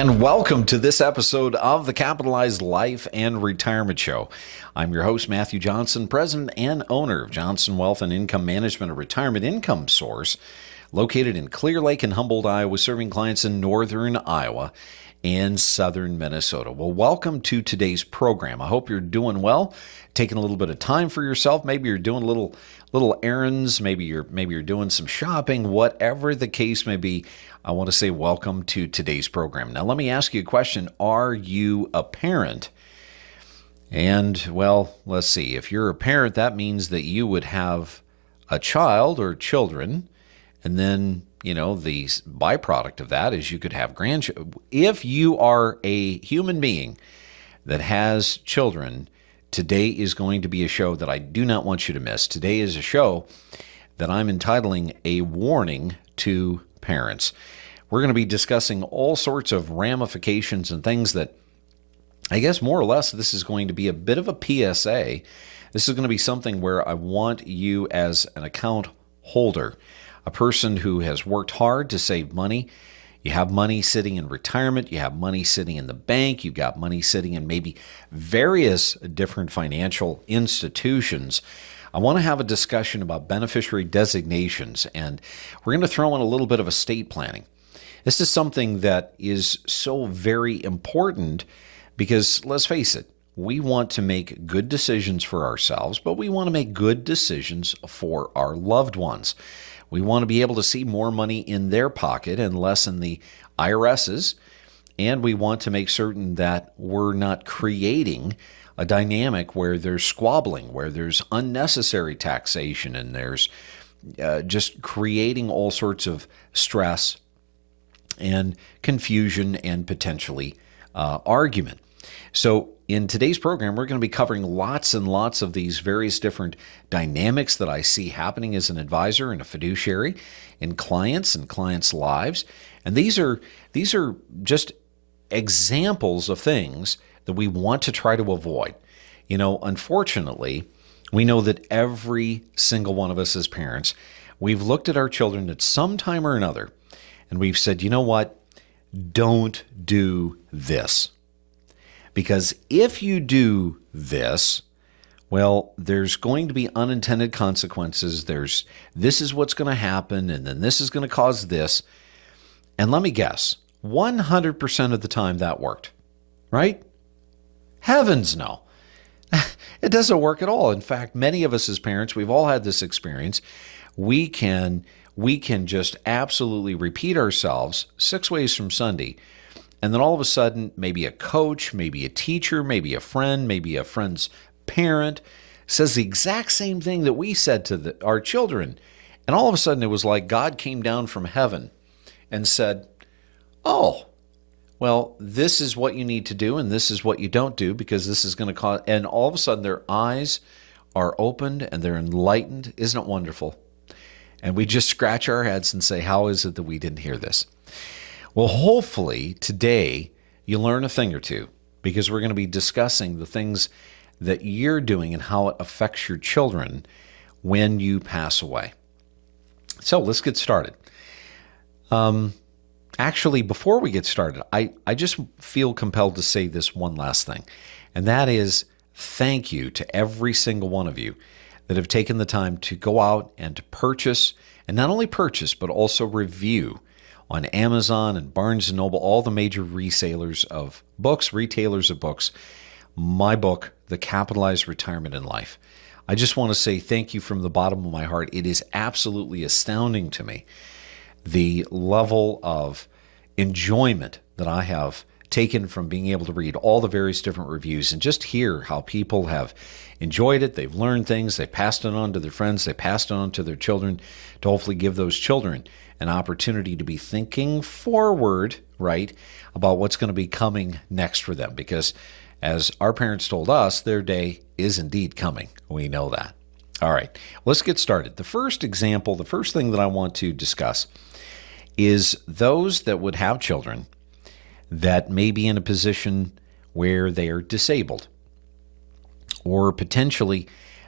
And welcome to this episode of the Capitalized Life and Retirement Show. I'm your host, Matthew Johnson, president and owner of Johnson Wealth and Income Management, a retirement income source located in Clear Lake and Humboldt, Iowa, serving clients in northern Iowa and southern Minnesota. Well, welcome to today's program. I hope you're doing well, taking a little bit of time for yourself. Maybe you're doing little errands. Maybe you're doing some shopping. Whatever the case may be, I want to say welcome to today's program. Now, let me ask you a question. Are you a parent? And, well, let's see. If you're a parent, that means that you would have a child or children, and then, the byproduct of that is you could have grandchildren. If you are a human being that has children, today is going to be a show that I do not want you to miss. Today is a show that I'm entitling A Warning to Parents. We're going to be discussing all sorts of ramifications and things that, I guess more or less, this is going to be a bit of a PSA. This is going to be something where I want you as an account holder, a person who has worked hard to save money. You have money sitting in retirement. You have money sitting in the bank. You've got money sitting in maybe various different financial institutions. I want to have a discussion about beneficiary designations, and we're going to throw in a little bit of estate planning. This is something that is so very important because, let's face it, we want to make good decisions for ourselves, but we want to make good decisions for our loved ones. We want to be able to see more money in their pocket and less in the IRS's, and we want to make certain that we're not creating a dynamic where there's squabbling, where there's unnecessary taxation, and there's just creating all sorts of stress and confusion and potentially argument. So in today's program, we're going to be covering lots and lots of these various different dynamics that I see happening as an advisor and a fiduciary in clients and clients' lives. And these are just examples of things that we want to try to avoid. Unfortunately, we know that every single one of us as parents, we've looked at our children at some time or another, and we've said, you know what? Don't do this. Because if you do this, well, there's going to be unintended consequences. This is what's going to happen, and then this is going to cause this. And let me guess, 100% of the time that worked, right? Heavens no. It doesn't work at all. In fact, many of us as parents, we've all had this experience. We can just absolutely repeat ourselves 6 ways from Sunday. And then all of a sudden, maybe a coach, maybe a teacher, maybe a friend, maybe a friend's parent says the exact same thing that we said to our children. And all of a sudden, it was like God came down from heaven and said, oh, well, this is what you need to do, and this is what you don't do, because this is going to cause, and all of a sudden their eyes are opened and they're enlightened. Isn't it wonderful? And we just scratch our heads and say, how is it that we didn't hear this? Well, hopefully today you learn a thing or two, because we're going to be discussing the things that you're doing and how it affects your children when you pass away. So let's get started. Actually, before we get started, I just feel compelled to say this one last thing, and that is thank you to every single one of you that have taken the time to go out and to purchase, and not only purchase, but also review on Amazon and Barnes & Noble, all the major resellers of books, retailers of books, my book, The Capitalized Retirement in Life. I just want to say thank you from the bottom of my heart. It is absolutely astounding to me the level of enjoyment that I have taken from being able to read all the various different reviews and just hear how people have enjoyed it. They've learned things. They've passed it on to their friends. They passed it on to their children to hopefully give those children an opportunity to be thinking forward, right, about what's going to be coming next for them. Because as our parents told us, their day is indeed coming. We know that. All right, let's get started. The first example, the first thing that I want to discuss is those that would have children that may be in a position where they are disabled, or potentially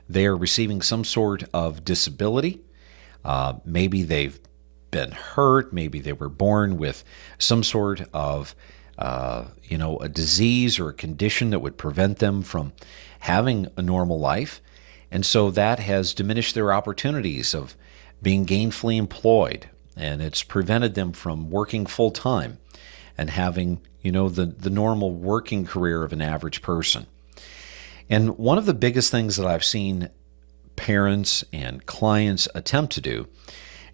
they are receiving some sort of disability. Maybe they've been hurt. Maybe they were born with some sort of a disease or a condition that would prevent them from having a normal life. And so that has diminished their opportunities of being gainfully employed, and it's prevented them from working full time and having, the normal working career of an average person. And one of the biggest things that I've seen parents and clients attempt to do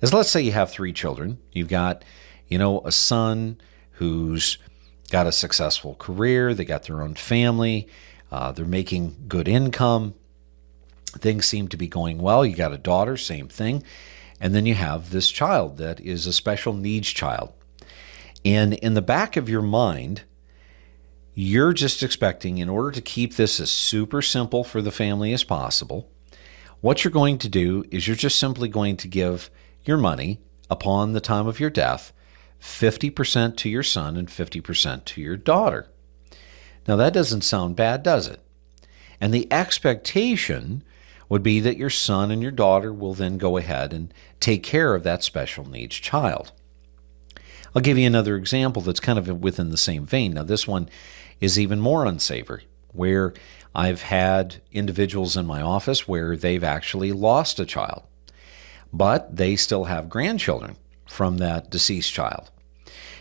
is, let's say you have 3 children. You've got, a son who's got a successful career. They got their own family. They're making good income. Things seem to be going well. You got a daughter, same thing. And then you have this child that is a special needs child. And in the back of your mind, you're just expecting, in order to keep this as super simple for the family as possible, what you're going to do is you're just simply going to give your money upon the time of your death, 50% to your son and 50% to your daughter. Now, that doesn't sound bad, does it? And the expectation would be that your son and your daughter will then go ahead and take care of that special needs child. I'll give you another example that's kind of within the same vein. Now, this one is even more unsavory, where I've had individuals in my office where they've actually lost a child, but they still have grandchildren from that deceased child.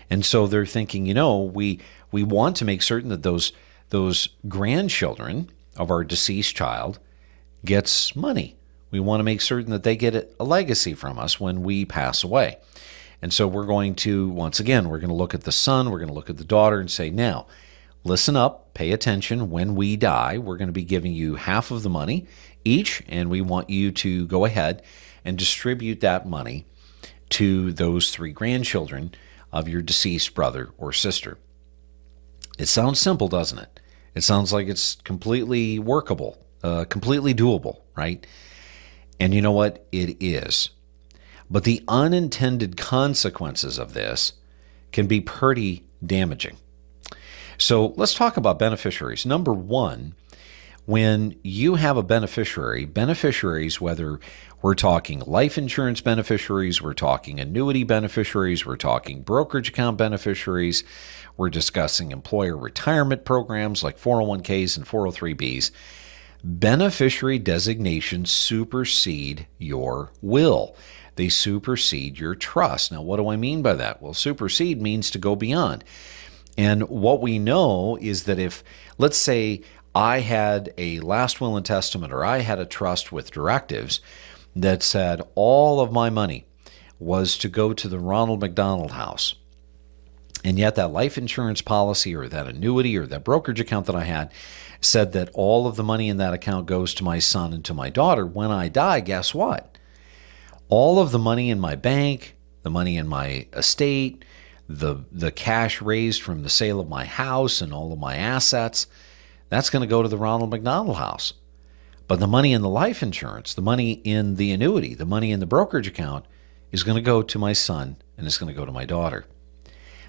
And so they're thinking, we want to make certain that those grandchildren of our deceased child gets money. We want to make certain that they get a legacy from us when we pass away. And so we're going to look at the son, we're going to look at the daughter and say, now, listen up, pay attention. When we die, we're going to be giving you half of the money each, and we want you to go ahead and distribute that money to those 3 grandchildren of your deceased brother or sister. It sounds simple, doesn't it? It sounds like it's completely workable, completely doable, right? And you know what? It is. But the unintended consequences of this can be pretty damaging. So let's talk about beneficiaries. Number one, when you have a beneficiaries, whether we're talking life insurance beneficiaries, we're talking annuity beneficiaries, we're talking brokerage account beneficiaries, we're discussing employer retirement programs like 401ks and 403bs, beneficiary designations supersede your will. They supersede your trust. Now, what do I mean by that? Well, supersede means to go beyond. And what we know is that if, let's say, I had a last will and testament, or I had a trust with directives that said all of my money was to go to the Ronald McDonald House, and yet that life insurance policy or that annuity or that brokerage account that I had said that all of the money in that account goes to my son and to my daughter, when I die, guess what? All of the money in my bank, the money in my estate, the cash raised from the sale of my house and all of my assets, that's going to go to the Ronald McDonald House. But the money in the life insurance, the money in the annuity, the money in the brokerage account is going to go to my son and it's going to go to my daughter.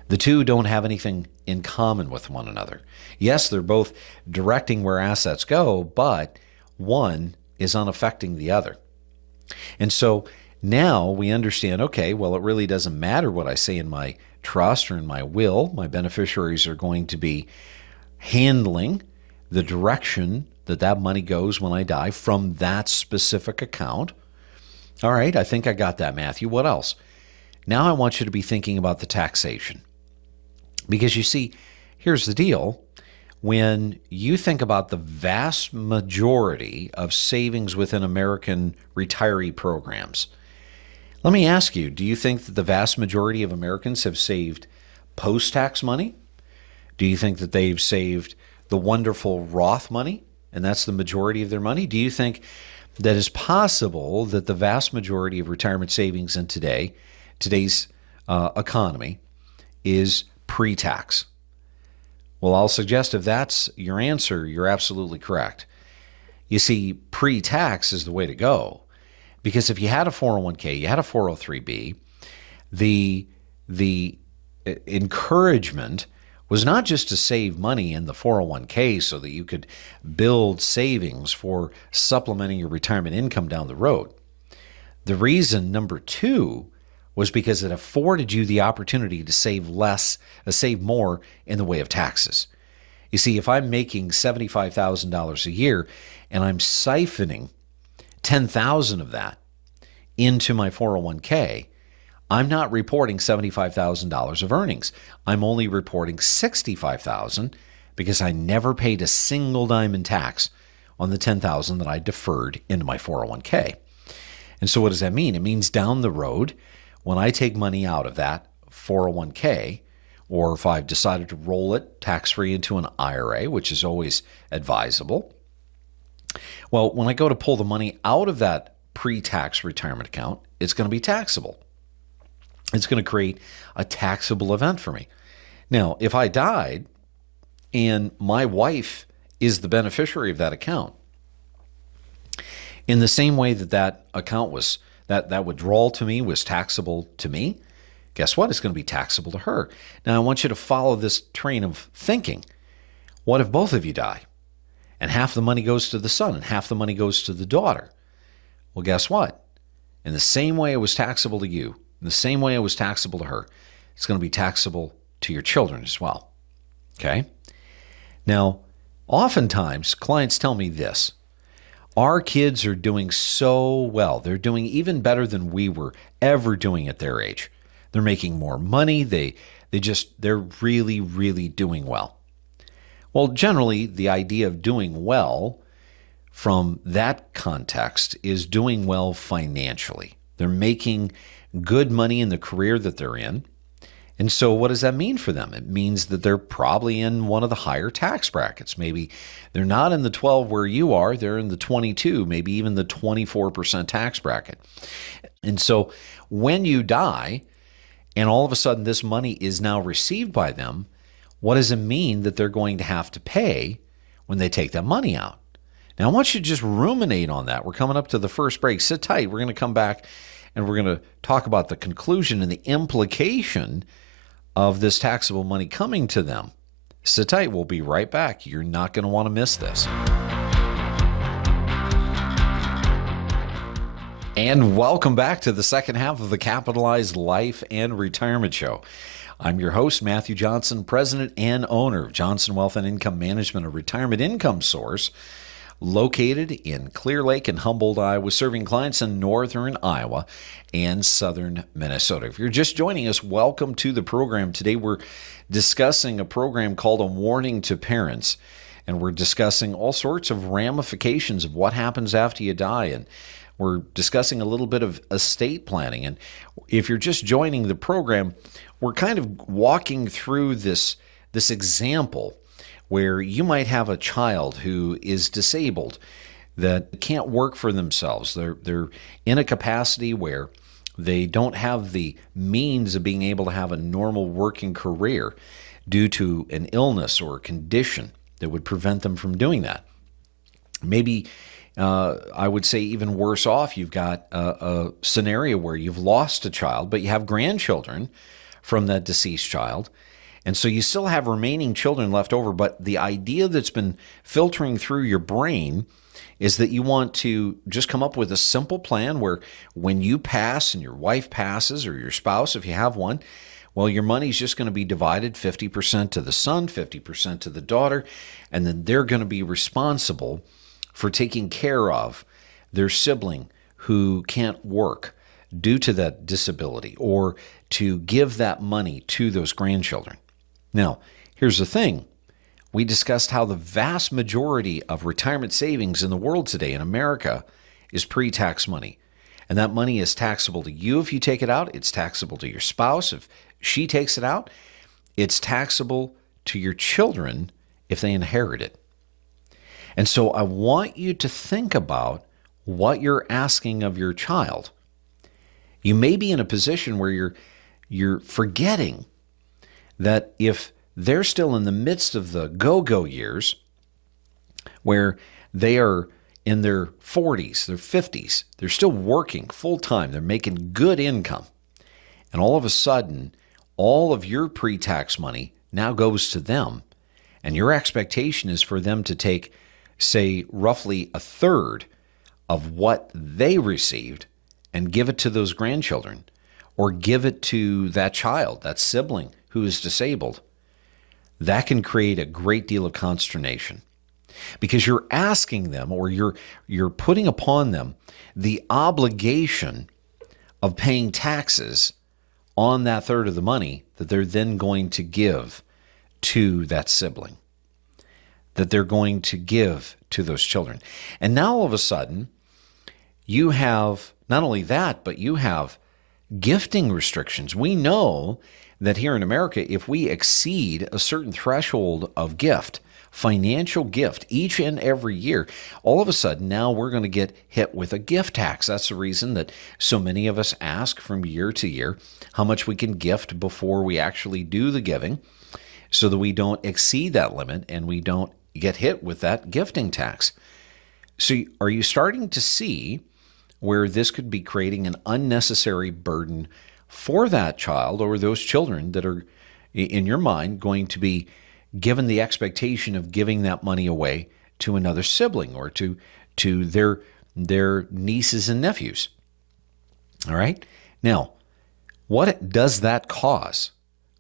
The two don't have anything in common with one another. Yes, they're both directing where assets go, but one is unaffecting the other. And so now we understand, okay, well, it really doesn't matter what I say in my trust or in my will. My beneficiaries are going to be handling the direction that money goes when I die from that specific account. All right, I think I got that, Matthew. What else? Now I want you to be thinking about the taxation. Because you see, here's the deal. When you think about the vast majority of savings within American retiree programs, let me ask you, do you think that the vast majority of Americans have saved post-tax money? Do you think that they've saved the wonderful Roth money, and that's the majority of their money? Do you think that it's possible that the vast majority of retirement savings in today's economy is pre-tax? Well, I'll suggest if that's your answer, you're absolutely correct. You see, pre-tax is the way to go. Because if you had a 401k, you had a 403b, the encouragement was not just to save money in the 401k so that you could build savings for supplementing your retirement income down the road. The reason, number two, was because it afforded you the opportunity to save more in the way of taxes. You see, if I'm making $75,000 a year and I'm siphoning 10,000 of that into my 401k, I'm not reporting $75,000 of earnings. I'm only reporting $65,000 because I never paid a single dime in tax on the $10,000 that I deferred into my 401k. And so what does that mean? It means down the road, when I take money out of that 401k, or if I've decided to roll it tax-free into an IRA, which is always advisable, well, when I go to pull the money out of that pre-tax retirement account, it's going to be taxable. It's going to create a taxable event for me. Now, if I died and my wife is the beneficiary of that account, in the same way that that account was, that withdrawal to me was taxable to me, guess what? It's going to be taxable to her. Now, I want you to follow this train of thinking. What if both of you die? And half the money goes to the son and half the money goes to the daughter. Well, guess what? In the same way it was taxable to you, in the same way it was taxable to her, it's going to be taxable to your children as well. Okay? Now, oftentimes, clients tell me this. Our kids are doing so well. They're doing even better than we were ever doing at their age. They're making more money. They're really, really doing well. Well, generally, the idea of doing well from that context is doing well financially. They're making good money in the career that they're in. And so what does that mean for them? It means that they're probably in one of the higher tax brackets. Maybe they're not in the 12 where you are, they're in the 22, maybe even the 24% tax bracket. And so when you die and all of a sudden this money is now received by them, what does it mean that they're going to have to pay when they take that money out? Now, I want you to just ruminate on that. We're coming up to the first break. Sit tight. We're going to come back and we're going to talk about the conclusion and the implication of this taxable money coming to them. Sit tight. We'll be right back. You're not going to want to miss this. And welcome back to the second half of the Capitalized Life and Retirement Show. I'm your host, Matthew Johnson, president and owner of Johnson Wealth and Income Management, a retirement income source located in Clear Lake and Humboldt, Iowa, serving clients in northern Iowa and southern Minnesota. If you're just joining us, welcome to the program. Today we're discussing a program called A Warning to Parents, and we're discussing all sorts of ramifications of what happens after you die, and we're discussing a little bit of estate planning. And if you're just joining the program, we're kind of walking through this example where you might have a child who is disabled that can't work for themselves. They're in a capacity where they don't have the means of being able to have a normal working career due to an illness or a condition that would prevent them from doing that. Maybe I would say even worse off, you've got a scenario where you've lost a child, but you have grandchildren from that deceased child. And so you still have remaining children left over, but the idea that's been filtering through your brain is that you want to just come up with a simple plan where when you pass and your wife passes, or your spouse, if you have one, well, your money's just going to be divided 50% to the son, 50% to the daughter, and then they're going to be responsible for taking care of their sibling who can't work due to that disability, or to give that money to those grandchildren. Now, here's the thing. We discussed how the vast majority of retirement savings in the world today in America is pre-tax money. And that money is taxable to you if you take it out. It's taxable to your spouse if she takes it out. It's taxable to your children if they inherit it. And so I want you to think about what you're asking of your child. You may be in a position where you're forgetting that if they're still in the midst of the go-go years, where they are in their 40s, their 50s, they're still working full-time, they're making good income, and all of a sudden, all of your pre-tax money now goes to them, and your expectation is for them to take, say, roughly a third of what they received and give it to those grandchildren. or give it to that child, that sibling who is disabled, that can create a great deal of consternation because you're asking them, or you're putting upon them the obligation of paying taxes on that third of the money that they're then going to give to that sibling, that they're going to give to those children. And now all of a sudden, you have not only that, but you have gifting restrictions. We know that here in America, if we exceed a certain threshold of gift, financial gift, each and every year, all of a sudden now we're going to get hit with a gift tax. That's the reason that so many of us ask from year to year how much we can gift before we actually do the giving, so that we don't exceed that limit and we don't get hit with that gifting tax. So are you starting to see where this could be creating an unnecessary burden for that child or those children that are, in your mind, going to be given the expectation of giving that money away to another sibling or to their nieces and nephews? All right? Now, what does that cause?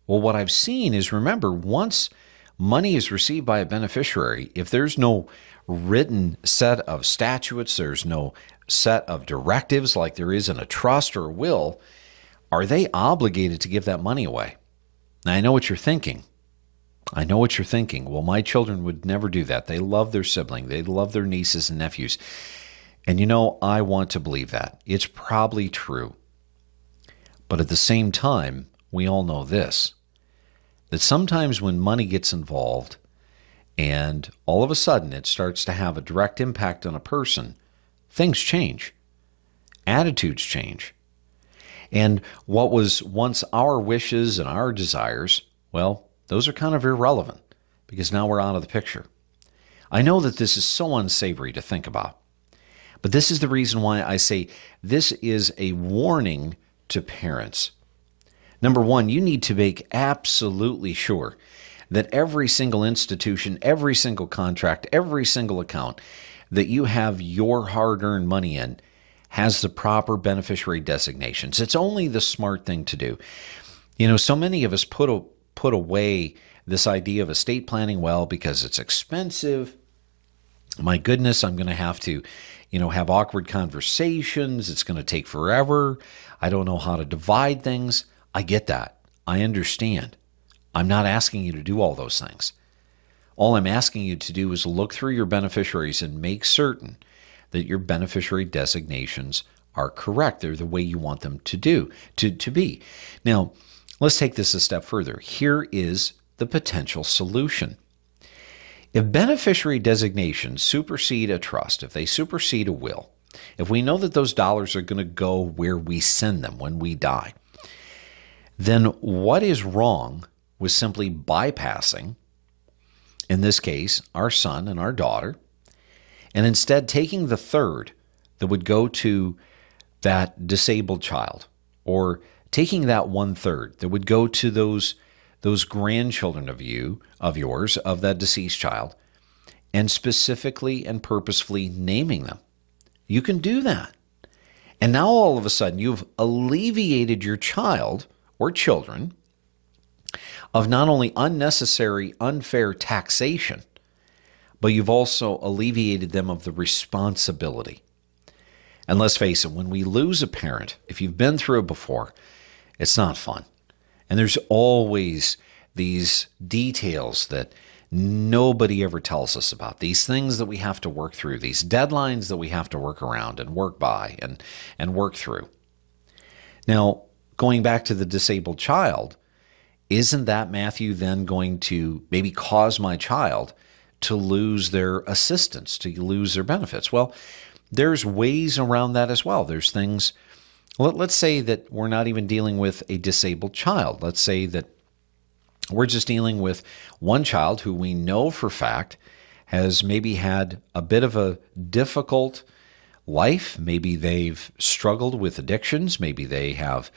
Well, what I've seen is, remember, once money is received by a beneficiary, if there's no written set of statutes, there's no set of directives like there is in a trust or a will, are they obligated to give that money away? Now, I know what you're thinking. Well, my children would never do that. They love their sibling. They love their nieces and nephews. And I want to believe that. It's probably true. But at the same time, we all know this, that sometimes when money gets involved and all of a sudden it starts to have a direct impact on a person, things change. Attitudes change. And what was once our wishes and our desires, well, those are kind of irrelevant because now we're out of the picture. I know that this is so unsavory to think about, but this is the reason why I say this is a warning to parents. Number one, you need to make absolutely sure that every single institution, every single contract, every single account that you have your hard-earned money in has the proper beneficiary designations. It's only the smart thing to do. So many of us put away this idea of estate planning, well, because it's expensive. My goodness, I'm going to have to, have awkward conversations. It's going to take forever. I don't know how to divide things. I get that. I understand. I'm not asking you to do all those things. All I'm asking you to do is look through your beneficiaries and make certain that your beneficiary designations are correct. They're the way you want them to be. Now, let's take this a step further. Here is the potential solution. If beneficiary designations supersede a trust, if they supersede a will, if we know that those dollars are going to go where we send them when we die, then what is wrong with simply bypassing, in this case, our son and our daughter, and instead taking the third that would go to that disabled child, or taking that 1/3 that would go to those grandchildren of yours, of that deceased child, and specifically and purposefully naming them? You can do that. And now all of a sudden you've alleviated your child or children of not only unnecessary, unfair taxation, but you've also alleviated them of the responsibility. And let's face it, when we lose a parent, if you've been through it before, it's not fun. And there's always these details that nobody ever tells us about, these things that we have to work through, these deadlines that we have to work around and work by and work through. Now, going back to the disabled child, isn't that, Matthew, then going to maybe cause my child to lose their assistance, to lose their benefits? Well, there's ways around that as well. There's things, let's say that we're not even dealing with a disabled child. Let's say that we're just dealing with one child who we know for fact has maybe had a bit of a difficult life. Maybe they've struggled with addictions. Maybe they have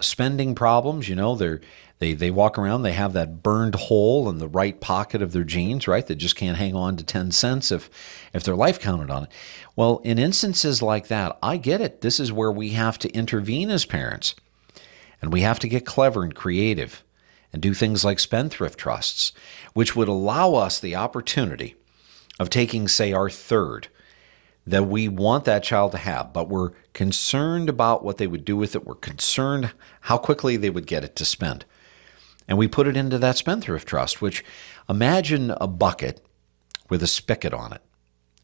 spending problems. They walk around, they have that burned hole in the right pocket of their jeans, right? That just can't hang on to 10 cents if their life counted on it. Well, in instances like that, I get it. This is where we have to intervene as parents. And we have to get clever and creative and do things like spendthrift trusts, which would allow us the opportunity of taking, say, our third that we want that child to have, but we're concerned about what they would do with it. We're concerned how quickly they would get it to spend. And we put it into that spendthrift trust, which, imagine a bucket with a spigot on it.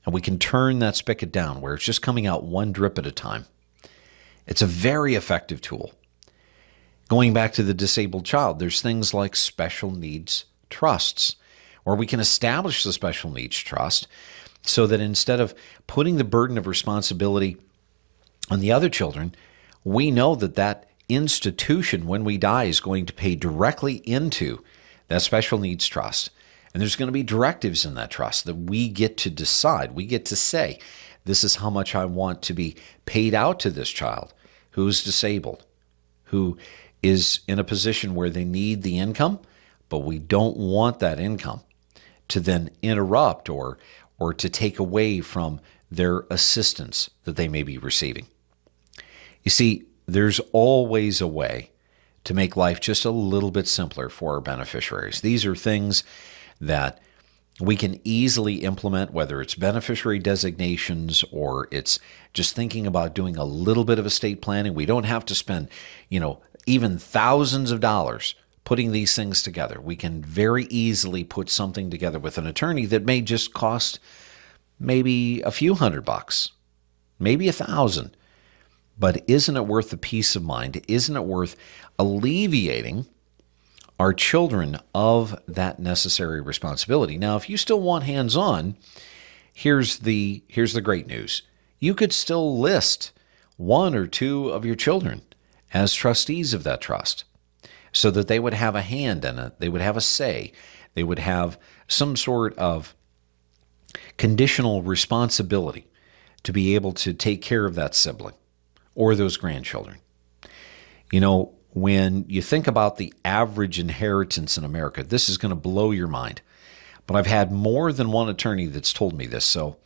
And we can turn that spigot down where it's just coming out one drip at a time. It's a very effective tool. Going back to the disabled child, there's things like special needs trusts, where we can establish the special needs trust so that instead of putting the burden of responsibility on the other children, we know that that institution, when we die, is going to pay directly into that special needs trust. And there's going to be directives in that trust that we get to decide. We get to say, this is how much I want to be paid out to this child who's disabled, who is in a position where they need the income, but we don't want that income to then interrupt or to take away from their assistance that they may be receiving. You see, there's always a way to make life just a little bit simpler for our beneficiaries. These are things that we can easily implement, whether it's beneficiary designations or it's just thinking about doing a little bit of estate planning. We don't have to spend, even thousands of dollars putting these things together. We can very easily put something together with an attorney that may just cost maybe a few $100, maybe $1,000. But isn't it worth the peace of mind? Isn't it worth alleviating our children of that necessary responsibility? Now, if you still want hands-on, here's the great news. You could still list one or two of your children as trustees of that trust so that they would have a hand in it, they would have a say, they would have some sort of conditional responsibility to be able to take care of that sibling or those grandchildren. When you think about the average inheritance in America, this is going to blow your mind. But I've had more than one attorney that's told me this, so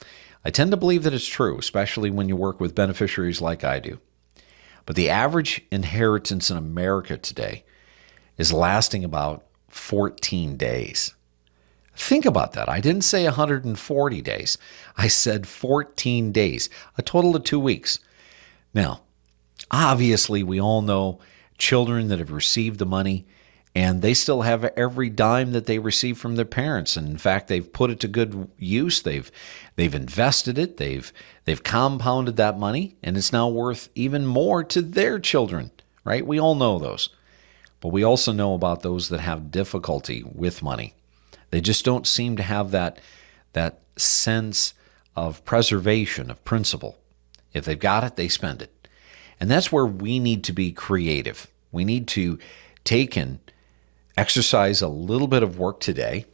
I tend to believe that it's true, especially when you work with beneficiaries like I do. But the average inheritance in America today is lasting about 14 days. Think about that. I didn't say 140 days. I said 14 days, a total of 2 weeks. Now, obviously, we all know children that have received the money and they still have every dime that they received from their parents. And in fact, they've put it to good use. They've invested it. They've compounded that money, and it's now worth even more to their children, right? We all know those. But we also know about those that have difficulty with money. They just don't seem to have that sense of preservation, of principle. If they've got it, they spend it. And that's where we need to be creative. We need to take and exercise a little bit of work today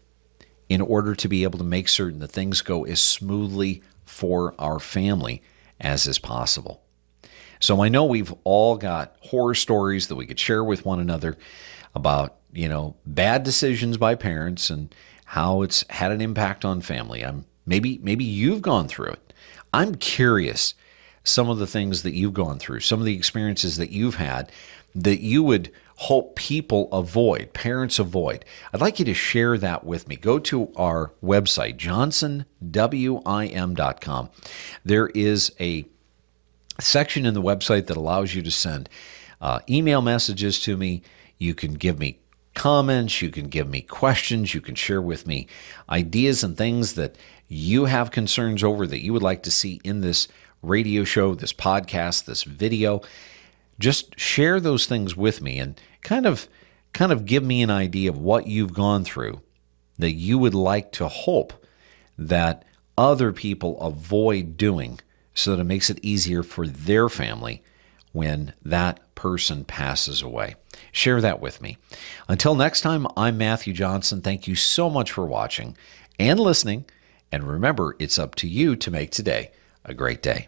in order to be able to make certain that things go as smoothly for our family as is possible. So I know we've all got horror stories that we could share with one another about, bad decisions by parents and how it's had an impact on family. Maybe you've gone through it. I'm curious some of the things that you've gone through, some of the experiences that you've had that you would hope people avoid, parents avoid. I'd like you to share that with me. Go to our website, johnsonwim.com. There is a section in the website that allows you to send email messages to me. You can give me comments, you can give me questions, you can share with me ideas and things that you have concerns over that you would like to see in this radio show, this podcast, this video. Just share those things with me and kind of give me an idea of what you've gone through that you would like to hope that other people avoid doing so that it makes it easier for their family when that person passes away. Share that with me. Until next time, I'm Matthew Johnson. Thank you so much for watching and listening. And remember, it's up to you to make today a great day.